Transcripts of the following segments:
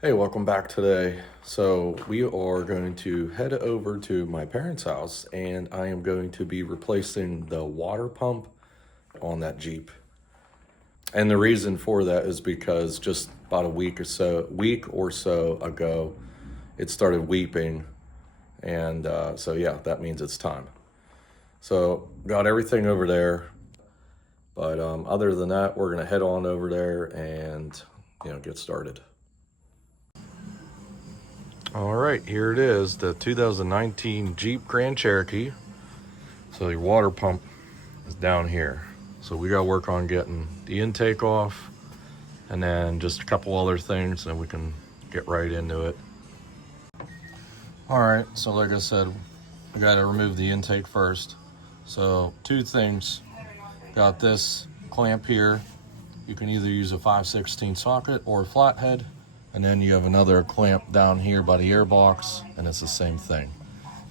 Hey, welcome back today. So, we are going to head over to my parents' house and I am going to be replacing the water pump on that Jeep. And the reason for that is because just about a week or so ago, it started weeping. And so, yeah, that means it's time. So, got everything over there. But other than that, we're going to head on over there and, get started. All right, here it is, the 2019 Jeep Grand Cherokee. So your water pump is down here. So we got to work on getting the intake off and then just a couple other things and we can get right into it. All right, so like I said, we got to remove the intake first. So two things. Got this clamp here. You can either use a 5/16 socket or a flathead. And then you have another clamp down here by the air box, and it's the same thing.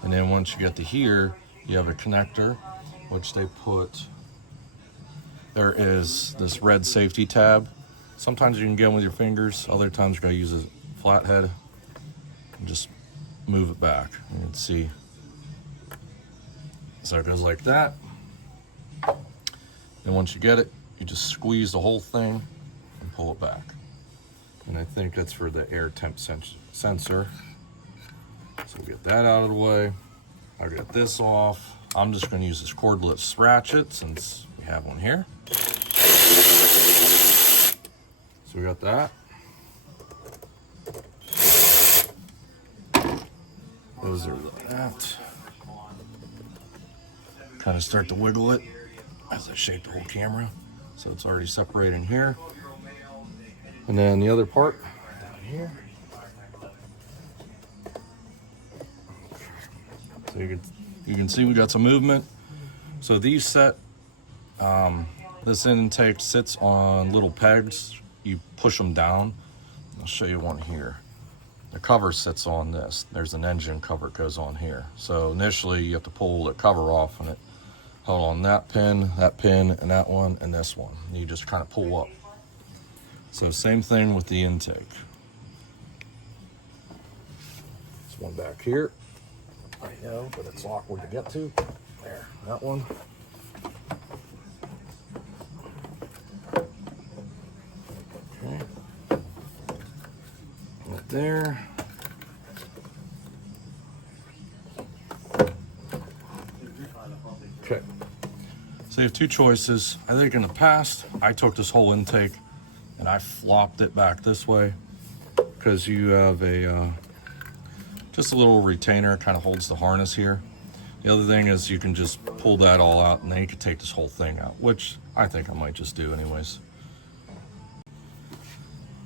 And then once you get to here, you have a connector, which they put, there is this red safety tab. Sometimes you can get them with your fingers, other times you gotta use a flathead and just move it back. You can see. So it goes like that. And once you get it, you just squeeze the whole thing and pull it back. And I think that's for the air temp sensor. So we'll get that out of the way. I'll get this off. I'm just going to use this cordless ratchet since we have one here. So we got that. Those are that. Kind of start to wiggle it as I shake the whole camera. So it's already separating here. And then the other part down here. So you can see we got some movement. So these this intake sits on little pegs. You push them down. I'll show you one here. The cover sits on this. There's an engine cover that goes on here. So initially you have to pull the cover off and it held on that pin, and that one, and this one. And you just kind of pull up. So same thing with the intake. There's one back here. I know, but it's awkward to get to. There, that one. Okay. Right there. Okay. So you have two choices. I think in the past, I took this whole intake and I flopped it back this way because you have just a little retainer, kind of holds the harness here. The other thing is you can just pull that all out and then you can take this whole thing out, which I think I might just do anyways.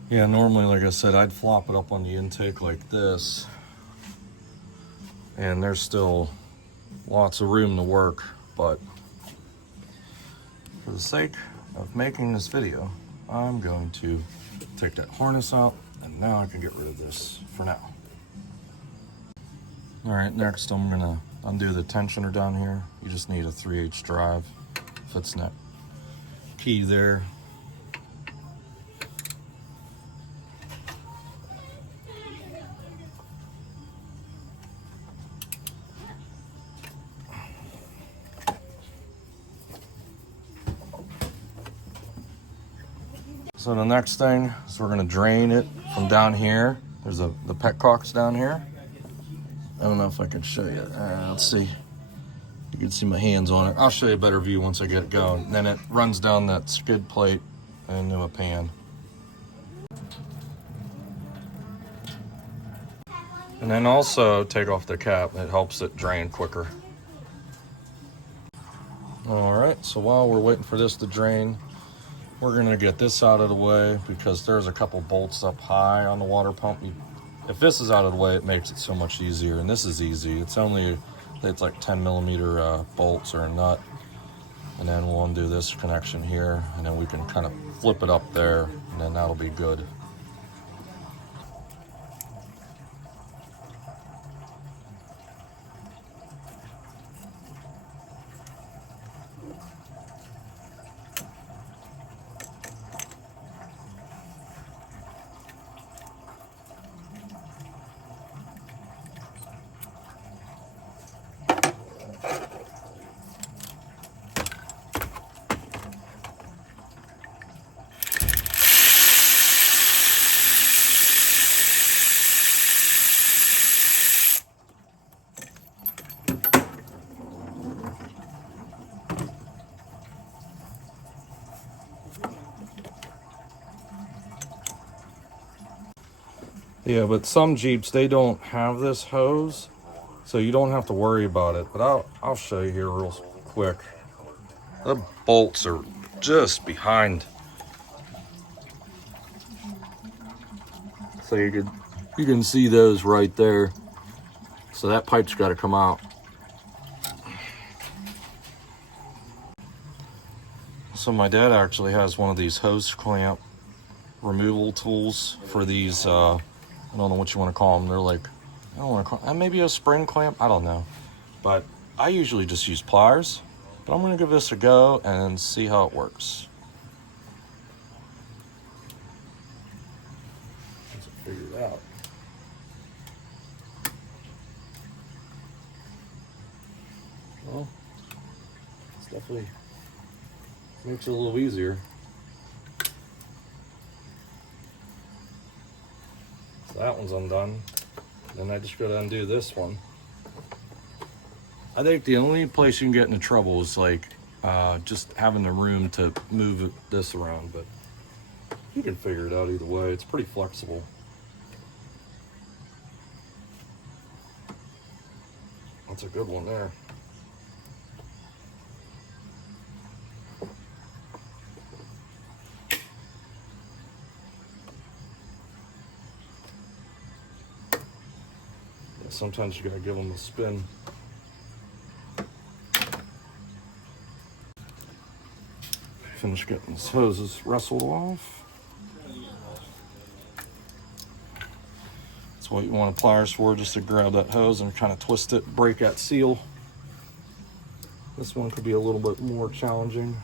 Yeah, normally, like I said, I'd flop it up on the intake like this. And there's still lots of room to work, but for the sake of making this video, I'm going to take that harness out and now I can get rid of this for now. All right, next I'm gonna undo the tensioner down here. You just need a 3/8 drive. Fits in that key there. So the next thing is we're gonna drain it from down here. There's the petcocks down here. I don't know if I can show you. Let's see. You can see my hands on it. I'll show you a better view once I get it going. And then it runs down that skid plate into a pan. And then also take off the cap. It helps it drain quicker. All right, so while we're waiting for this to drain, we're gonna get this out of the way because there's a couple bolts up high on the water pump. If this is out of the way, it makes it so much easier, and this is easy. It's like 10 millimeter bolts or a nut. And then we'll undo this connection here, and then we can kind of flip it up there, and then that'll be good. Yeah, but some Jeeps, they don't have this hose, so you don't have to worry about it. But I'll show you here real quick. The bolts are just behind, so you can see those right there. So that pipe's got to come out. So my dad actually has one of these hose clamp removal tools for these. I don't know what you want to call them. They're like, I don't want to call maybe a spring clamp. I don't know, but I usually just use pliers. But I'm gonna give this a go and see how it works. Let's figure it out. Well, it's definitely makes it a little easier. So that one's undone. Then I just gotta undo this one. I think the only place you can get into trouble is like just having the room to move this around, but you can figure it out either way. It's pretty flexible. That's a good one there. Sometimes you gotta give them a spin. Finish getting these hoses wrestled off. That's what you want pliers for, just to grab that hose and kind of twist it, break that seal. This one could be a little bit more challenging.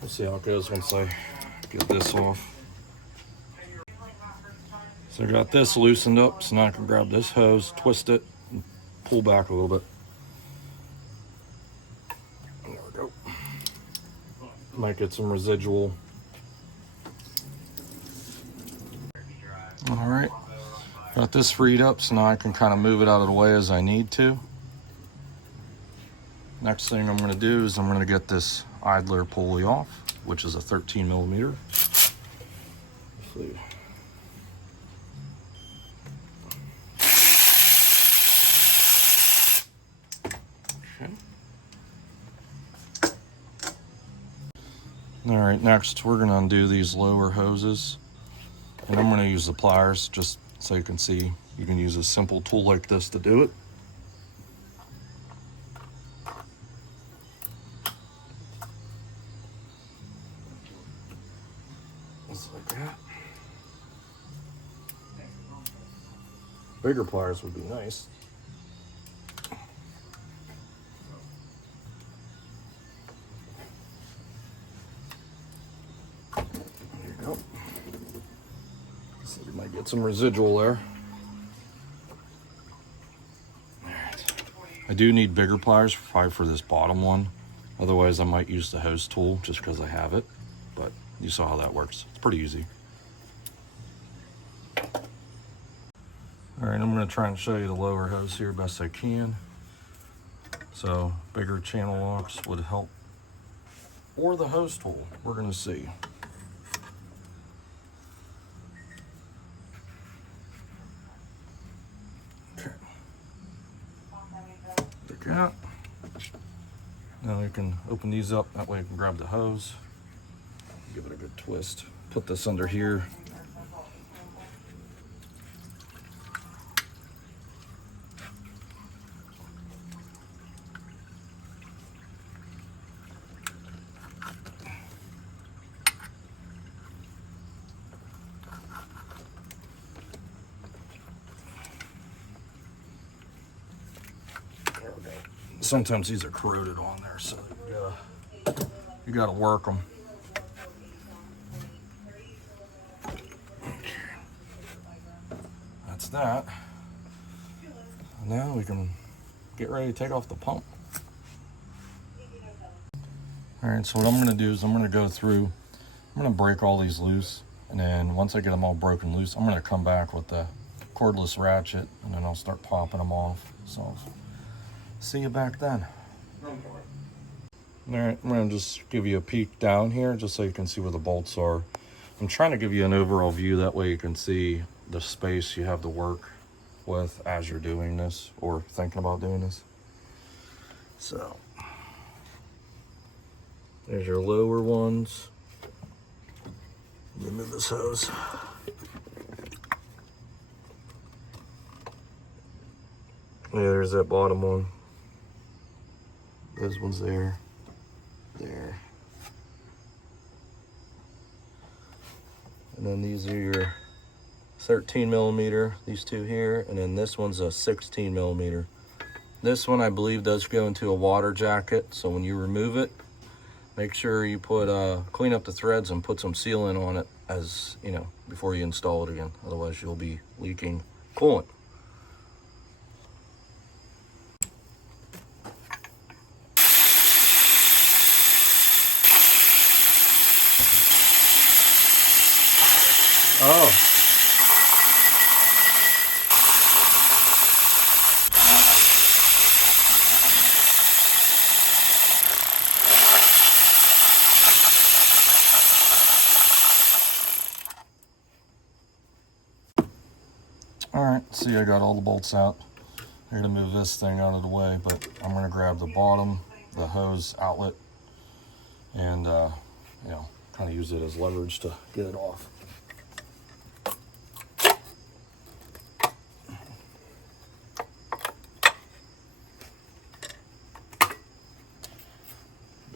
We'll see how it goes once I get this off. So I got this loosened up, so now I can grab this hose, twist it, and pull back a little bit. There we go. Might get some residual. All right, got this freed up, so now I can kind of move it out of the way as I need to. Next thing I'm gonna do is I'm gonna get this idler pulley off, which is a 13 millimeter. Let's see. Okay. All right, next we're gonna undo these lower hoses, and I'm gonna use the pliers just so you can see. You can use a simple tool like this to do it. Like that. Bigger pliers would be nice. There you go. So you might get some residual there. Alright. I do need bigger pliers, probably for this bottom one. Otherwise I might use the hose tool just because I have it. But you saw how that works. It's pretty easy. All right, I'm going to try and show you the lower hose here best I can. So bigger channel locks would help, or the hose tool. We're going to see. Okay. Like that. Now we can open these up. That way you can grab the hose. Give it a good twist. Put this under here. There we go. Sometimes these are corroded on there, so you gotta work them. That's that. Now we can get ready to take off the pump. All right, so what I'm gonna do is I'm gonna go through, I'm gonna break all these loose, and then once I get them all broken loose, I'm gonna come back with the cordless ratchet, and then I'll start popping them off. So See you back then. All right, I'm gonna just give you a peek down here just so you can see where the bolts are. I'm trying to give you an overall view, that way you can see the space you have to work with as you're doing this or thinking about doing this. So there's your lower ones. Let me move this hose. Yeah, there's that bottom one. Those ones there. There. And then these are your 13 millimeter, these two here, and then this one's a 16 millimeter. This one I believe does go into a water jacket, so when you remove it, make sure you put clean up the threads and put some sealant on it, as you know, before you install it again. Otherwise you'll be leaking coolant. Oh. All right, see, I got all the bolts out. I'm gonna move this thing out of the way, but I'm gonna grab the bottom, the hose outlet, and you know, kind of use it as leverage to get it off.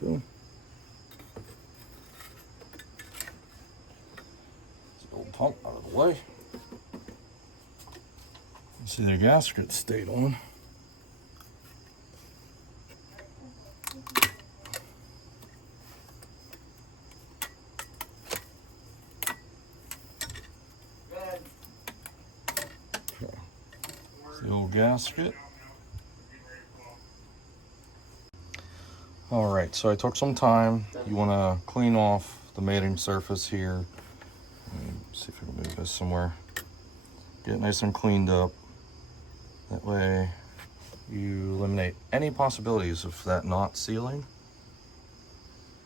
Boom. This old pump out of the way. See, the gasket stayed on. Okay. The old gasket. All right, so I took some time. You want to clean off the mating surface here. Let me see if I can move this somewhere. Get it nice and cleaned up. That way you eliminate any possibilities of that not sealing.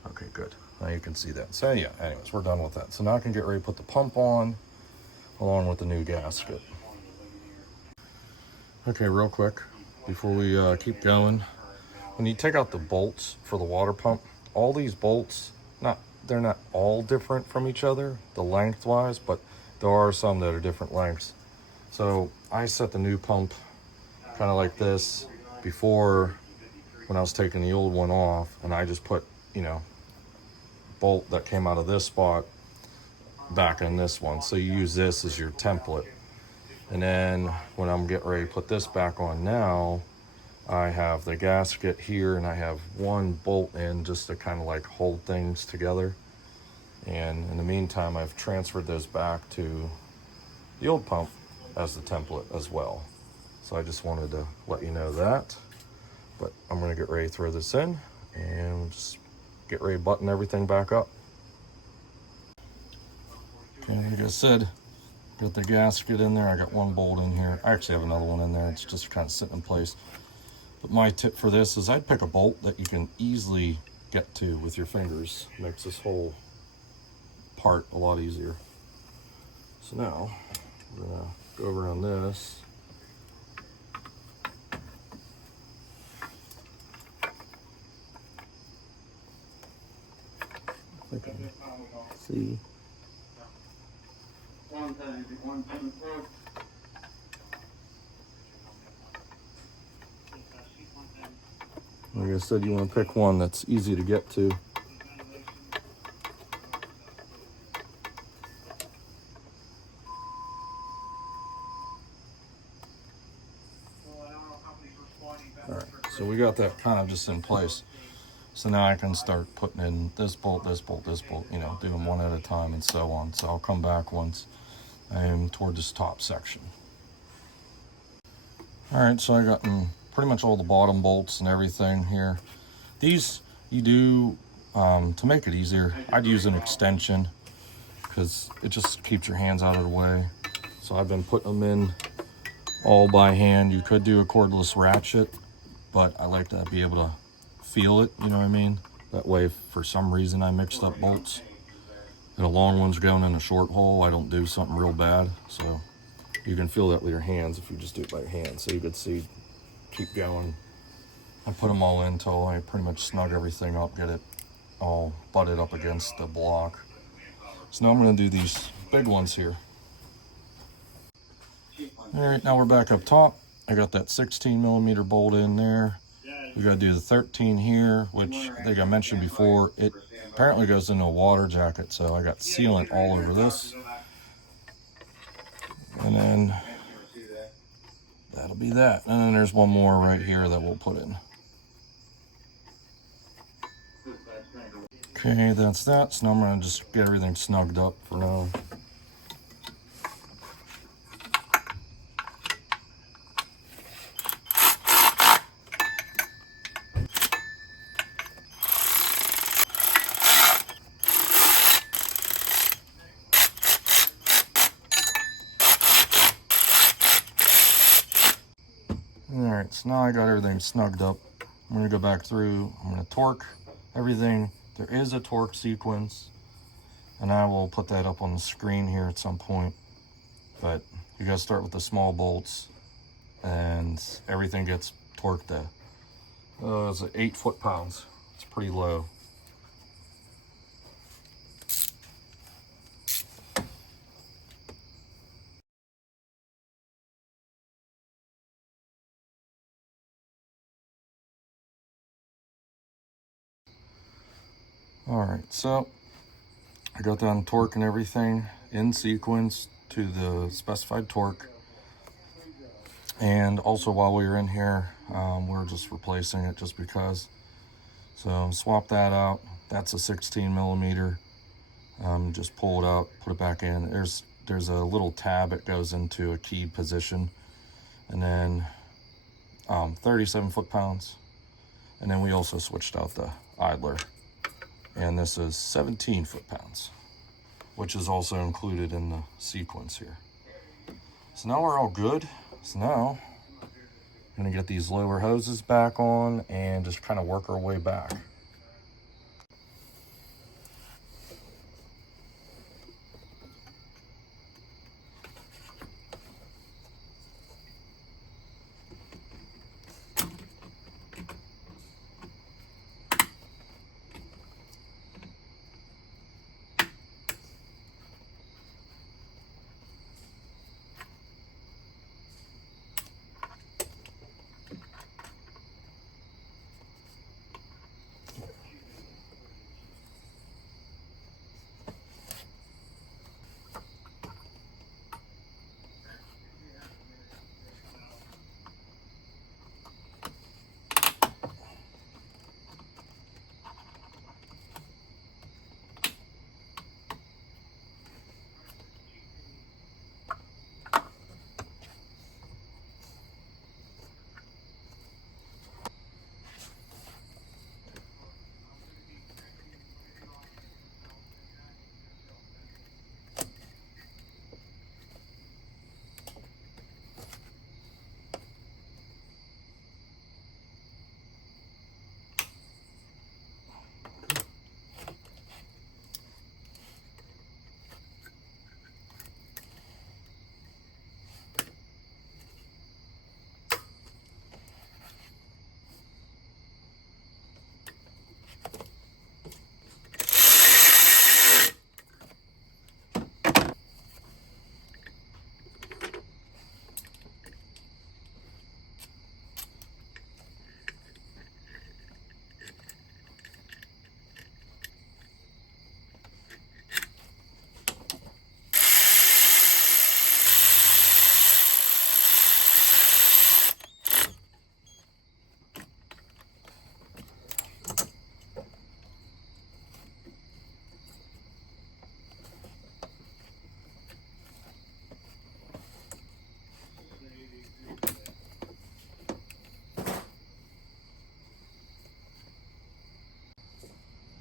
Okay, good. Now you can see that. So yeah, anyways, we're done with that. So now I can get ready to put the pump on along with the new gasket. Okay, real quick, before we keep going, when you take out the bolts for the water pump, all these bolts, they're not all different from each other, the lengthwise, but there are some that are different lengths. So I set the new pump kind of like this before, when I was taking the old one off, and I just put, you know, bolt that came out of this spot back in this one. So you use this as your template. And then when I'm getting ready to put this back on now, I have the gasket here and I have one bolt in just to kind of like hold things together. And in the meantime, I've transferred those back to the old pump as the template as well. So I just wanted to let you know that. But I'm gonna get ready to throw this in and just get ready to button everything back up. Okay, like I said, got the gasket in there. I got one bolt in here. I actually have another one in there. It's just kind of sitting in place. But my tip for this is I'd pick a bolt that you can easily get to with your fingers. Makes this whole part a lot easier. So now we're gonna go over on this. I think I can see. Like I said, you want to pick one that's easy to get to. All right, so we got that kind of just in place. So now I can start putting in this bolt, this bolt, this bolt, you know, doing one at a time and so on. So I'll come back once I'm toward this top section. All right, so I got pretty much all the bottom bolts and everything here. These you do, to make it easier, I'd use an extension because it just keeps your hands out of the way. So I've been putting them in all by hand. You could do a cordless ratchet, but I like to be able to feel it, you know what I mean? That way, if for some reason I mixed up bolts and a long one's going in a short hole, I don't do something real bad. So you can feel that with your hands if you just do it by your hands. So you could see, keep going. I put them all in until I pretty much snug everything up, get it all butted up against the block. So now I'm going to do these big ones here. All right, now we're back up top. I got that 16 millimeter bolt in there. We got to do the 13 here, which I think I mentioned before. It apparently goes into a water jacket, so I got sealant all over this. And then that'll be that. And then there's one more right here that we'll put in. Okay, that's that. So now I'm going to just get everything snugged up for now. Alright, so now I got everything snugged up. I'm going to go back through. I'm going to torque everything. There is a torque sequence, and I will put that up on the screen here at some point. But you got to start with the small bolts, and everything gets torqued to it's 8 foot-pounds. It's pretty low. Alright, so I got done torquing everything in sequence to the specified torque. And also while we were in here, we're just replacing it just because. So swap that out. That's a 16 millimeter. Just pull it out, put it back in. There's a little tab that goes into a key position. And then 37 foot-pounds. And then we also switched out the idler. And this is 17 foot-pounds, which is also included in the sequence here. So now we're all good. So now I'm gonna get these lower hoses back on and just kind of work our way back.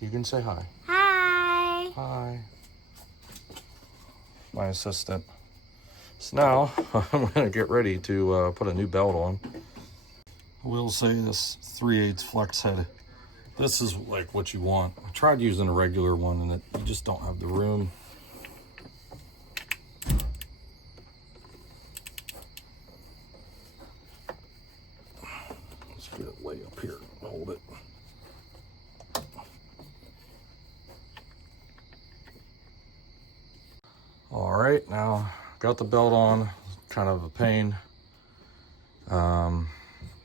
You can say hi. Hi. Hi. My assistant. So now I'm going to get ready to put a new belt on. I will say this 3/8 flex head, this is like what you want. I tried using a regular one and you just don't have the room. Let's get it way up here, hold it. All right, now got the belt on, kind of a pain.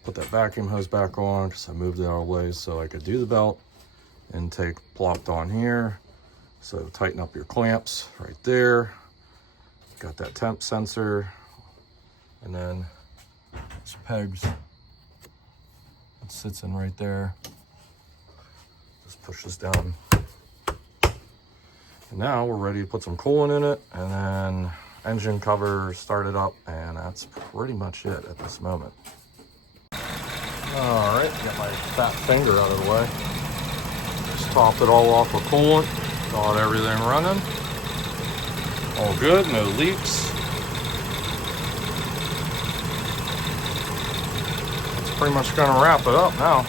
Put that vacuum hose back on because I moved it out of the way so I could do the belt. Intake plopped on here. So tighten up your clamps right there. Got that temp sensor. And then some pegs. It sits in right there. Just push this down. And now we're ready to put some coolant in it, and then engine cover started up, and that's pretty much it at this moment. All right, get my fat finger out of the way. Just topped it all off with coolant, got everything running. All good, no leaks. That's pretty much gonna wrap it up now.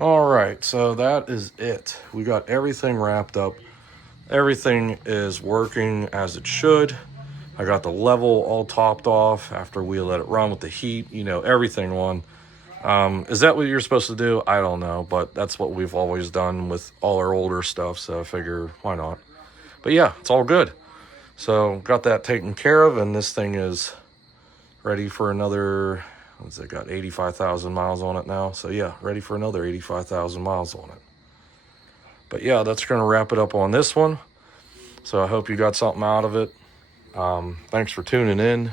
All right, so that is it. We got everything wrapped up. Everything is working as it should. I got the level all topped off after we let it run with the heat, you know, everything on. Is that what you're supposed to do? I don't know, but that's what we've always done with all our older stuff, so I figure why not. But yeah, it's all good. So got that taken care of, and this thing is ready for another, what's it got, 85,000 miles on it now. So yeah, ready for another 85,000 miles on it. But yeah, that's going to wrap it up on this one. So I hope you got something out of it. Thanks for tuning in.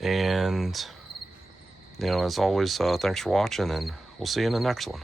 And, you know, as always, thanks for watching, and we'll see you in the next one.